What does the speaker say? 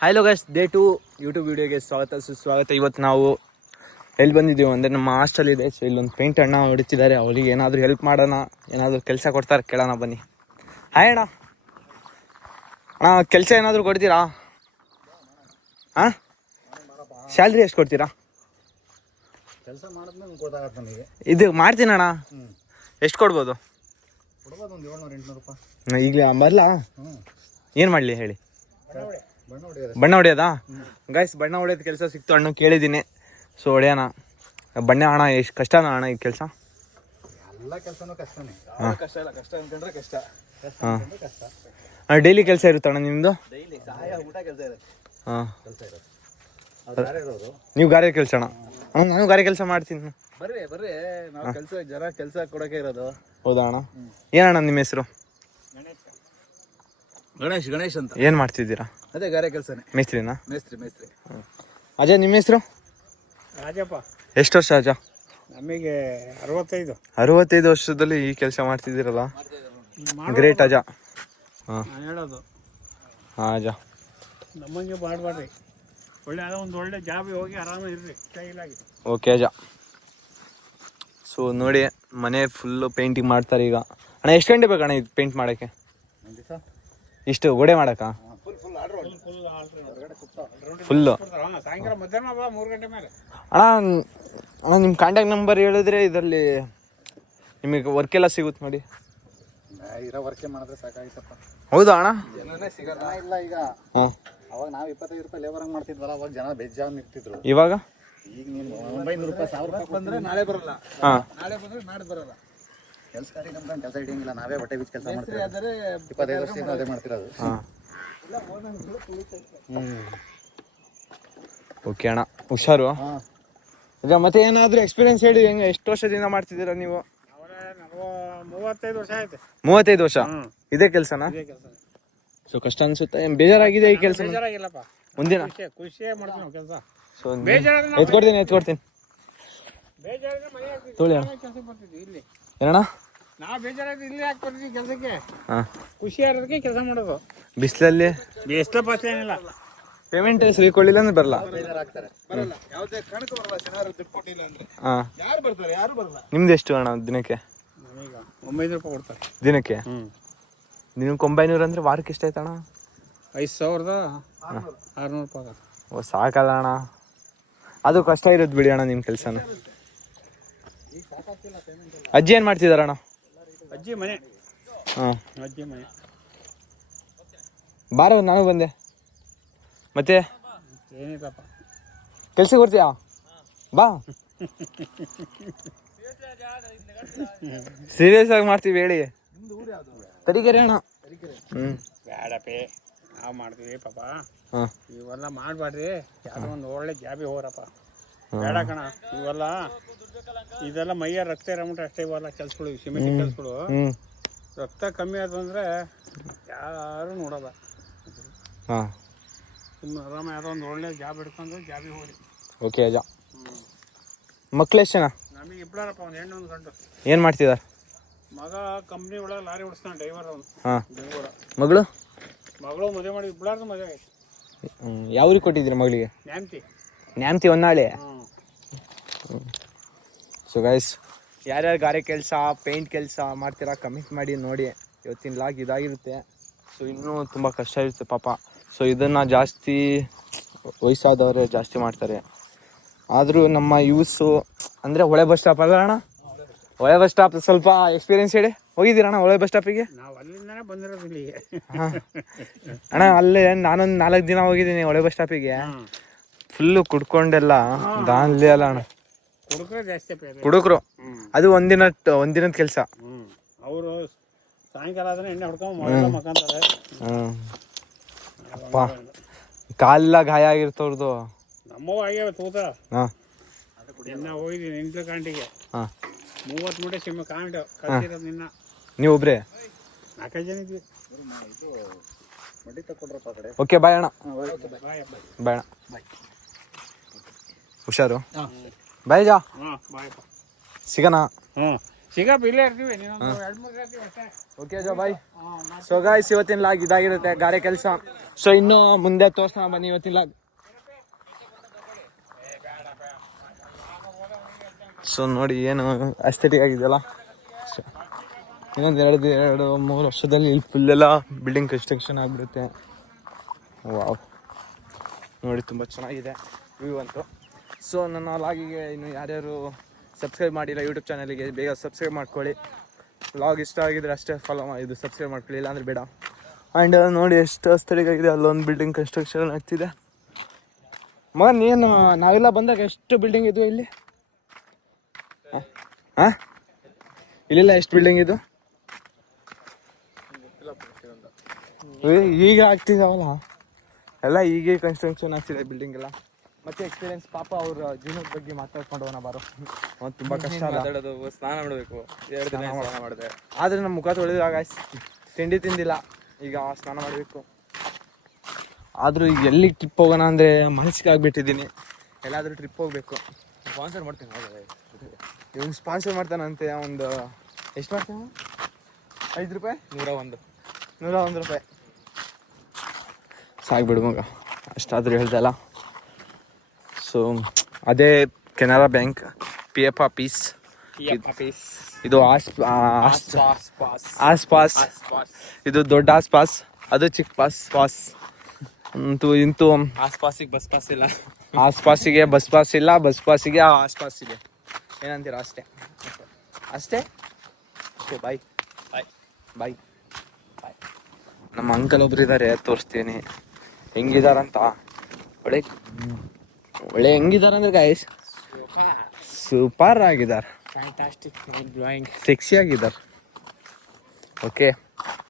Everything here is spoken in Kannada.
ಹಲೋ ಗೈಸ್, ಡೇ 2 ಯೂಟ್ಯೂಬ್ ವಿಡಿಯೋಗೆ ಸ್ವಾಗತ ಸುಸ್ವಾಗತ. ಇವತ್ತು ನಾವು ಎಲ್ಲಿ ಬಂದಿದ್ದೀವಿ ಅಂದರೆ ನಮ್ಮ ಹಾಸ್ಟೆಲ್ ಇದೆ. ಸೊ ಇಲ್ಲೊಂದು ಪೇಂಟ್ ಅಣ್ಣ ಹೊಡಿತಿದ್ದಾರೆ. ಅವ್ರಿಗೆ ಏನಾದರೂ ಹೆಲ್ಪ್ ಮಾಡೋಣ, ಏನಾದರೂ ಕೆಲಸ ಕೊಡ್ತಾರೆ ಕೇಳೋಣ ಬನ್ನಿ. ಹಾಯ್ ಅಣ್ಣ. ಅಣ್ಣ ಕೆಲಸ ಏನಾದರೂ ಕೊಡ್ತೀರಾ? ಹಾಂ, ಸ್ಯಾಲ್ರಿ ಎಷ್ಟು ಕೊಡ್ತೀರಾ? ಕೆಲಸ ಮಾಡಿದ್ಮೇಲೆ ಗೊತ್ತಾಗತ್ತೆ ನನಗೆ. ಇದು ಮಾಡ್ತೀನಿ ಅಣ್ಣ. ಎಷ್ಟು ಕೊಡ್ಬೋದು? ಕೊಡ್ಬೋದು ಒಂದು 700-800 ರೂಪಾಯಿ. ಈಗಲೇ ಬರಲಾ? ಏನು ಮಾಡಲಿ ಹೇಳಿ? ಬಣ್ಣ ಹೊಡೆಯೋದಾ? ಗೈಸ್, ಬಣ್ಣ ಹೊಡೆಯೋದು ಕೆಲಸ ಸಿಕ್ತು ಅಣ್ಣ, ಕೇಳಿದ್ದೀನಿ. ಸೊ ಹೊಡೆಯೋಣ. ಬಣ್ಣ ಅಣ್ಣ ಎಷ್ಟು ಕಷ್ಟನಾ ಅಣ್ಣ ಈ ಕೆಲಸ? ಎಲ್ಲ ಕೆಲಸನೂ ಕಷ್ಟನೇ. ಕಷ್ಟ ಇಲ್ಲ, ಕಷ್ಟ ಅನ್ಕೊಂಡ್ರೆ ಕಷ್ಟ. ಹಾಂ, ಡೈಲಿ ಕೆಲಸ ಇರುತ್ತೆ ಅಣ್ಣ ನಿಮ್ಮದು? ಡೈಲಿ ಸಹಾಯ ಊಟ ಕೆಲಸ ಇರುತ್ತೆ. ಹಾಂ, ಕೆಲಸ ಇರುತ್ತೆ. ಅದು ಗಾರೆ ಇರೋದು. ನೀವು ಗಾರೆ ಕೆಲಸ ಅಣ್ಣ? ನಾನು ಗಾರೆ ಕೆಲಸ ಮಾಡ್ತೀನಿ. ಬರ್ರಿ ಬರ್ರಿ, ನಾವು ಕೆಲಸ ಕೊಡೋಕೆ ಇರೋದು. ಹೌದಾ ಅಣ್ಣ? ಏನಣ್ಣ ನಿಮ್ಮ ಹೆಸರು? ಗಣೇಶ್ ಅಂತ. ಏನು ಮಾಡ್ತಿದ್ದೀರಾ? ಅದೇ ಗಾರೆ ಕೆಲಸನೇ. ಮೇಸ್ತ್ರಿನಾ? ಮೇಸ್ತ್ರಿ. ಅಜಯ್, ನಿಮ್ಮ ಹೆಸರು? ರಾಜಪ್ಪ. ಎಷ್ಟು ವರ್ಷ ಅಜ? ನಮಗೆ 65. 65 ವರ್ಷದಲ್ಲಿ ಈ ಕೆಲಸ ಮಾಡ್ತಿದ್ದೀರಲ್ಲ, ಗ್ರೇಟ್ ಅಜ. ಹಾಂ, ನಾನು ಹೇಳೋದು ಹಾಂ ಅಜ, ನಮ್ಮಂಗೆ ಮಾಡಬೇಡ್ರಿ. ಒಂದು ಒಳ್ಳೆ ಜಾಬಿಗೆ ಹೋಗಿ ಆರಾಮಾಗಿ ಇರ್ರಿ, ಸ್ಟೈಲಾಗಿ. ಓಕೆ ಅಜ. ಸೊ ನೋಡಿ, ಮನೆ ಫುಲ್ಲು ಪೇಂಟಿಂಗ್ ಮಾಡ್ತಾರೆ ಈಗ. ಅಣ್ಣ ಎಷ್ಟು ಗಂಟೆ ಬೇಕಣ್ಣ ಇದು ಪೇಂಟ್ ಮಾಡೋಕ್ಕೆ? ಇಷ್ಟು ಗೋಡೆ ಮಾಡೋಕ್ಕಾ? ಫುಲ್ಲು ಸಾಯಂಕಾಲ ಮಧ್ಯಾಹ್ನ 3 ಗಂಟೆ ಮೇಲೆ. ಅಣ್ಣ ನಿಮ್ಮ ಕಾಂಟ್ಯಾಕ್ಟ್ ನಂಬರ್ ಹೇಳಿದ್ರೆ ಇದರಲ್ಲಿ ನಿಮಗೆ ವರ್ಕ್ ಎಲ್ಲ ಸಿಗುತ್ತೆ ನೋಡಿ. ಇರೋ ವರ್ಕೆ ಮಾಡಿದ್ರೆ ಸಾಕಾಗಿತ್ತಪ್ಪ. ಹೌದಾ ಅಣ್ಣ? ಜನನೇ ಸಿಗಲ್ಲ ಇಲ್ಲ ಈಗ. ಹಾಂ, ಅವಾಗ ನಾವು 25 ರೂಪಾಯಿ ಲೇಬರ್ ಮಾಡ್ತಿದ್ವಲ್ಲ, ಅವಾಗ ಜನ ಬೇಜಾನ್ ಇರ್ತಿದ್ರು. ಇವಾಗ ಈಗ ನೀನು 900 ರೂಪಾಯಿ 1000 ರೂಪಾಯಿ ಬಂದ್ರೆ ನಾಳೆ ಬರಲ್ಲ. ಹಾಂ, ನಾಳೆ ಬಂದ್ರೆ ನಾಳೆ ಬರಲ್ಲ. ಕೆಲಸಗಾರಿ ನಮ್ಗೆ ಕೆಲಸ ಹಿಡಿಯಂಗಿಲ್ಲ, ನಾವೇ ಹೊಟ್ಟೆ ಬೀಚ್ ಕೆಲಸ ಮಾಡ್ತೀವಿ. 25 ವರ್ಷದಿಂದ ಅದೇ ಮಾಡ್ತಿರೋದು. ಹಾಂ, ಓಕೆ ಅಣ್ಣ, ಹುಷಾರು. ಅದ ಮತ್ತೆ ಏನಾದರೂ ಎಕ್ಸ್ಪೀರಿಯನ್ಸ್ ಹೇಳಿ, ಹೆಂಗೆ ಎಷ್ಟು ವರ್ಷದಿಂದ ಮಾಡ್ತಿದ್ದೀರಾ ನೀವು? 35 ವರ್ಷ ಆಯ್ತು. 35 ವರ್ಷ ಇದೇ ಕೆಲಸನಾ? ಸೊ ಕಷ್ಟ ಅನ್ಸುತ್ತೆ, ಬೇಜಾರಾಗಿದೆ ಈ ಕೆಲಸ? ಬೇಜಾರಾಗಿಲ್ಲಪ್ಪ, ಮುಂದಿನ ಖುಷಿಯೇ ಮಾಡ್ತೀವಿ ನಾವು ಕೆಲಸ. ಸೊ ಎತ್ಕೊಡ್ತೀನಿ. ತೊಳಿ ಅಣ್ಣ. ಕೆಲಸ ಬರ್ತಿದ್ವಿ ಇಲ್ಲಿ. ಏನಣ್ಣ? ನಾವು ಬೇಜಾರಾಗಿ ಇಲ್ಲಿ ಯಾಕೆ ಬರ್ತೀವಿ ಕೆಲಸಕ್ಕೆ? ಹಾಂ, ಖುಷಿ ಇರೋದಕ್ಕೆ ಕೆಲಸ ಮಾಡೋದು. ಬಿಸಿಲಲ್ಲಿ ಎಷ್ಟು ಪಾಸ್ ಏನಿಲ್ಲ. ಪೇಮೆಂಟ್ ಸರಿ ಕೊಡಲಿಲ್ಲ ಅಂದ್ರೆ ಬರಲ್ಲ. ಬರಲ್ಲ, ಯಾವುದೇ ಕಾರಣಕ್ಕೂ ಬರಲ್ಲ. ಚೆನ್ನಾಗಿ ದುಡ್ಡು ಕೊಟ್ಟಿಲ್ಲ ಅಂದ್ರೆ ಹಾಂ, ಯಾರು ಬರ್ತಾರೆ? ಯಾರು ಬರಲ್ಲ. ನಿಮ್ದು ಎಷ್ಟು ಅಣ್ಣ ದಿನಕ್ಕೆ? ಈಗ 900 ರೂಪಾಯಿ ಕೊಡ್ತಾರೆ ದಿನಕ್ಕೆ. ದಿನಕ್ಕೆ 900 ಅಂದರೆ ವಾರಕ್ಕೆ ಎಷ್ಟಾಯ್ತು ಅಣ್ಣ? 5600 ರೂಪಾಯಿ. ಓ, ಸಾಕಲ್ಲ ಅಣ್ಣ, ಅದು ಕಷ್ಟ ಇರೋದು ಬಿಡಿ ಅಣ್ಣ ನಿಮ್ಮ ಕೆಲಸನ. ಅಜ್ಜಿ ಏನು ಮಾಡ್ತಿದಾರ ಅಣ್ಣ? ಅಜ್ಜಿ ಮನೆ. ಹಾಂ, ಅಜ್ಜಿ ಮನೆ. ಬಾರ, ನಾನು ಬಂದೆ. ಮತ್ತೆ ಏನಿಲ್ಲಪ್ಪ, ಕೆಲ್ಸಕ್ಕೆ ಬರ್ತೀಯಾ? ಬಾ, ಸೀರಿಯಸ್ ಆಗಿ ಮಾಡ್ತೀವಿ ಹೇಳಿ. ತರೀಕೆರೆ ಅಣ್ಣ. ಬೇಡಪ್ಪಿ, ನಾವು ಮಾಡ್ತೀವಿ ಪಾಪ. ಹಾಂ, ಇವೆಲ್ಲ ಮಾಡಬೇಡ್ರಿ. ಯಾವುದೋ ಒಂದು ಒಳ್ಳೆ ಜಾಬಿಗೆ ಹೋರಪ್ಪ. ಬೇಡ ಕಣ, ಇದೆಲ್ಲ ಮೈಯ ರಕ್ತ ಇರಮಟ್ಟ ಅಷ್ಟೇ. ಇವೆಲ್ಲ ಕೆಲ್ಸಗಳು, ಸಿಮೆಂಟ್ ಕೆಲ್ಸಗಳು, ರಕ್ತ ಕಮ್ಮಿ ಆಯ್ತು ಅಂದರೆ ಯಾರು ನೋಡಲ್ಲ. ಹಾಂ, ಸುಮ್ಮನೆ ಆರಾಮ ಯಾವುದೋ ಒಂದು ಒಳ್ಳೆ ಜಾಬ್ ಹಿಡ್ಕೊಂಡು ಜಾಬಿಗೆ ಹೋಗಿ. ಓಕೆ ಅಜ್ಜ. ಮಕ್ಳು ಎಷ್ಟು ಜನ? ನಮಗೆ ಇಬ್ಬರಪ್ಪ, ಒಂದು ಹೆಣ್ಣು ಒಂದು ಗಂಡು. ಏನು ಮಾಡ್ತಿದ್ದಾರೆ? ಮಗ ಕಂಪ್ನಿ ಒಳಗೆ ಲಾರಿ ಓಡಿಸ್ತಾನೆ, ಡ್ರೈವರ್ ಅವನು. ಹಾಂ, ಬೆಂಗಳೂರು. ಮಗಳು ಮದುವೆ ಮಾಡಿ ಇಬ್ಬಳಾರ್ದು ಮದುವೆ ಆಯ್ತು. ಯಾವ ಊರಿಗೆ ಕೊಟ್ಟಿದ್ದೀರಿ ಮಗಳಿಗೆ? ನ್ಯಾಮ್ತಿ ಹೊನ್ನಾಳಿ. ಸೊ ಗೈಸ್, ಯಾರ್ಯಾರು ಗಾರೆ ಕೆಲಸ, ಪೇಂಟ್ ಕೆಲಸ ಮಾಡ್ತೀರಾ ಕಮೆಂಟ್ ಮಾಡಿ ನೋಡಿ. ಇವತ್ತಿನ ಲಾಗ್ ಇದಾಗಿರುತ್ತೆ. ಸೊ ಇನ್ನೂ ತುಂಬ ಕಷ್ಟ ಇರುತ್ತೆ ಪಾಪ. ಸೊ ಇದನ್ನು ಜಾಸ್ತಿ ವಯಸ್ಸಾದವರೇ ಜಾಸ್ತಿ ಮಾಡ್ತಾರೆ. ಆದರೂ ನಮ್ಮ ಯೂಸು ಅಂದರೆ ಹೊಳೆ ಬಸ್ ಸ್ಟಾಪ್ ಅಲ್ಲ ಅಣ್ಣ? ಹೊಳೆ ಬಸ್ ಸ್ಟಾಪ್ ಸ್ವಲ್ಪ ಎಕ್ಸ್ಪೀರಿಯನ್ಸ್ ಹೇಳಿ. ಹೋಗಿದ್ದೀರಣ್ಣ ಹೊಳೆ ಬಸ್ ಸ್ಟಾಪಿಗೆ? ನಾವು ಅಲ್ಲಿಂದನೇ ಬಂದಿರೋದು ಇಲ್ಲಿಗೆ. ಹಾಂ ಅಣ್ಣ, ಅಲ್ಲೇ ನಾನೊಂದು 4 ದಿನ ಹೋಗಿದ್ದೀನಿ ಹೊಳೆ ಬಸ್ ಸ್ಟಾಪಿಗೆ. ಫುಲ್ಲು ಕುಡ್ಕೊಂಡೆಲ್ಲ ದಾನ್ಲಿ ಅಲ್ಲ ಅಣ್ಣ, ಕುಡುಕರು. ಅದು ಒಂದಿನದ ಕೆಲಸ. ಅವರು ಸಾಯಂಕಾಲ ಆದ್ರೆ ಎಣ್ಣೆ ಹೊಡ್ಕೊಂಡು ಮಕ್ಕಂತಾರೆ. ಅಪ್ಪ, ಕಾಲೆಲ್ಲ ಗಾಯ ಆಗಿರ್ತವ್ರದ್ದು. ನಮ್ಮವು ಆಗ್ಯಾವ ತೂತ. ಹಾಂ, ನಿನ್ನ ಹೋಗಿದ್ದೀನಿ ಇಂಟ್ಲ ಕಾಂಟಿಗೆ. ಹಾಂ, 30 ಮೂಟೆ ಸಿಮ್ಮ ಕಾಂಟು ಕಳ್ಸಿರೋದು ನಿನ್ನ. ನೀವು ಒಬ್ರೆ? 4 ಜನ ಇದ್ವಿ. ಓಕೆ, ಬಾಯ್ ಅಣ್ಣ. ಬಾಯ್ ಅಣ್ಣ, ಹುಷಾರು. ಬಾಯ್ ಜಾ, ಬಾಯಪ್ಪ. ಸಿಗೋಣ. ಸಿಗಪ್ಪ ಇಲ್ಲೇ ಇರ್ತೀವಿ ನೀನೊಂದು 2-3 ಇರ್ತೀವಿ ಅಷ್ಟೇ. ಓಕೆ ಜೋ ಬಾಯ್. ಸೊ ಗಾಯ್ಸ್ ಇವತ್ತಿನ ಲಾಗ್ ಇದಾಗಿರುತ್ತೆ ಗಾರೆ ಕೆಲಸ. ಸೊ ಇನ್ನು ಮುಂದೆ ತೋರ್ಸೋಣ ಬನ್ನಿ ಇವತ್ತಿನ ಲಾಗ್. ಸೊ ನೋಡಿ ಏನು ಅಸ್ಥೆಟಿಕ್ ಆಗಿದೆಯಲ್ಲ. ಇನ್ನೊಂದು 2-3 ವರ್ಷದಲ್ಲಿ ಇಲ್ಲಿ ಫುಲ್ ಎಲ್ಲ ಬಿಲ್ಡಿಂಗ್ ಕನ್ಸ್ಟ್ರಕ್ಷನ್ ಆಗಿಬಿಡುತ್ತೆ. ವಾವ್ ನೋಡಿ ತುಂಬ ಚೆನ್ನಾಗಿದೆ ವ್ಯೂ ಅಂತೂ. ಸೊ ನನ್ನ ಲಾಗಿಗೆ ಇನ್ನು ಯಾರ್ಯಾರು ಸಬ್ಸ್ಕ್ರೈಬ್ ಮಾಡಿಲ್ಲ ಯೂಟ್ಯೂಬ್ ಚಾನಲಿಗೆ ಬೇಗ ಸಬ್ಸ್ಕ್ರೈಬ್ ಮಾಡ್ಕೊಳ್ಳಿ. ವ್ಲಾಗ್ ಇಷ್ಟ ಆಗಿದ್ರೆ ಅಷ್ಟೇ ಫಾಲೋ ಇದು ಸಬ್ಸ್ಕ್ರೈಬ್ ಮಾಡ್ಕೊಳ್ಳಿ, ಇಲ್ಲಾಂದ್ರೆ ಬೇಡ. ಆ್ಯಂಡ್ ನೋಡಿ ಎಷ್ಟು ಅಸ್ಥೆಟಿಕ್ ಆಗಿದೆ, ಅಲ್ಲೊಂದು ಬಿಲ್ಡಿಂಗ್ ಕನ್ಸ್ಟ್ರಕ್ಷನ್ ಆಗ್ತಿದೆ. ಮಗ ನೀನು ನಾವೆಲ್ಲ ಬಂದಾಗ ಎಷ್ಟು ಬಿಲ್ಡಿಂಗ್ ಇದ್ವು ಇಲ್ಲಿ? ಹಾಂ ಇಲ್ಲಿಲ್ಲ ಎಷ್ಟು ಬಿಲ್ಡಿಂಗ್ ಇದು? ಈಗ ಆಗ್ತಿದಾವಲ್ಲ ಎಲ್ಲ ಹೀಗೆ ಕನ್ಸ್ಟ್ರಕ್ಷನ್ ಆಗ್ತಿದೆ ಬಿಲ್ಡಿಂಗ್ ಎಲ್ಲ. ಮತ್ತೆ ಎಕ್ಸ್ಪೀರಿಯನ್ಸ್ ಪಾಪ ಅವ್ರ ಜೀವನದ ಬಗ್ಗೆ ಮಾತಾಡ್ಕೊಂಡು ಹೋಗೋಣ ಬಾರೋ. ಅವ್ನು ತುಂಬ ಕಷ್ಟ ಮಾತಾಡೋದು. ಸ್ನಾನ ಮಾಡಬೇಕು, 2 ದಿನ ಸ್ನಾನ ಮಾಡಿದೆ. ಆದರೆ ನಮ್ಮ ಮುಖ ತೊಳೆದಾಗ ತಿಂಡಿ ತಿಂದಿಲ್ಲ, ಈಗ ಸ್ನಾನ ಮಾಡಬೇಕು. ಆದರೂ ಈಗ ಎಲ್ಲಿಗೆ ಟ್ರಿಪ್ ಹೋಗೋಣ ಅಂದರೆ ಮನಸ್ಸಿಗೆ ಆಗ್ಬಿಟ್ಟಿದ್ದೀನಿ. ಎಲ್ಲಾದರೂ ಟ್ರಿಪ್ ಹೋಗಬೇಕು. ಸ್ಪಾನ್ಸರ್ ಮಾಡ್ತೀನಿ. ಇವ್ನು ಸ್ಪಾನ್ಸರ್ ಮಾಡ್ತಾನಂತೆ. ಒಂದು ಎಷ್ಟು ಮಾಡ್ತಾನೆ? 5 ರೂಪಾಯಿ? 101 ರೂಪಾಯಿ ಸಾಕ್ಬಿಡು ಮಗ, ಅಷ್ಟಾದರೂ ಹೇಳ್ದಲ್ಲ. ಸೊ ಅದೇ Canara bank P F office. ಇದು ಆಸ್ ಪಾಸ್. ಇದು ದೊಡ್ಡ ಆಸ್ ಪಾಸ್, ಅದು ಚಿಕ್ಕ ಪಾಸ್. ಇಂತೂ ಆಸ್ಪಾಸಿಗೆ ಬಸ್ ಪಾಸ್ ಇಲ್ಲ, ಆಸ್ಪಾಸಿಗೆ ಬಸ್ ಪಾಸ್ ಇಲ್ಲ, ಬಸ್ ಪಾಸಿಗೆ ಆಸ್ಪಾಸ್ ಇದೆ. ಏನಂತೀರ? ಅಷ್ಟೇ. Okay bye. ನಮ್ಮ ಅಂಕಲ್ ಒಬ್ರು ಇದ್ದಾರೆ, ತೋರಿಸ್ತೀನಿ ಹೆಂಗಿದಾರಂತ. ಒಳ್ಳೆ ಹೆಂಗಿದಾರಂದ್ರೆ ಗಾಯ್ಸ್ ಸೂಪರ್ ಆಗಿದ್ದಾರೆ, ಫ್ಯಾಂಟಾಸ್ಟಿಕ್, ಮೈಂಡ್ ಬ್ಲೋಯಿಂಗ್, ಸೆಕ್ಸಿ ಆಗಿದ್ದಾರೆ. ಓಕೆ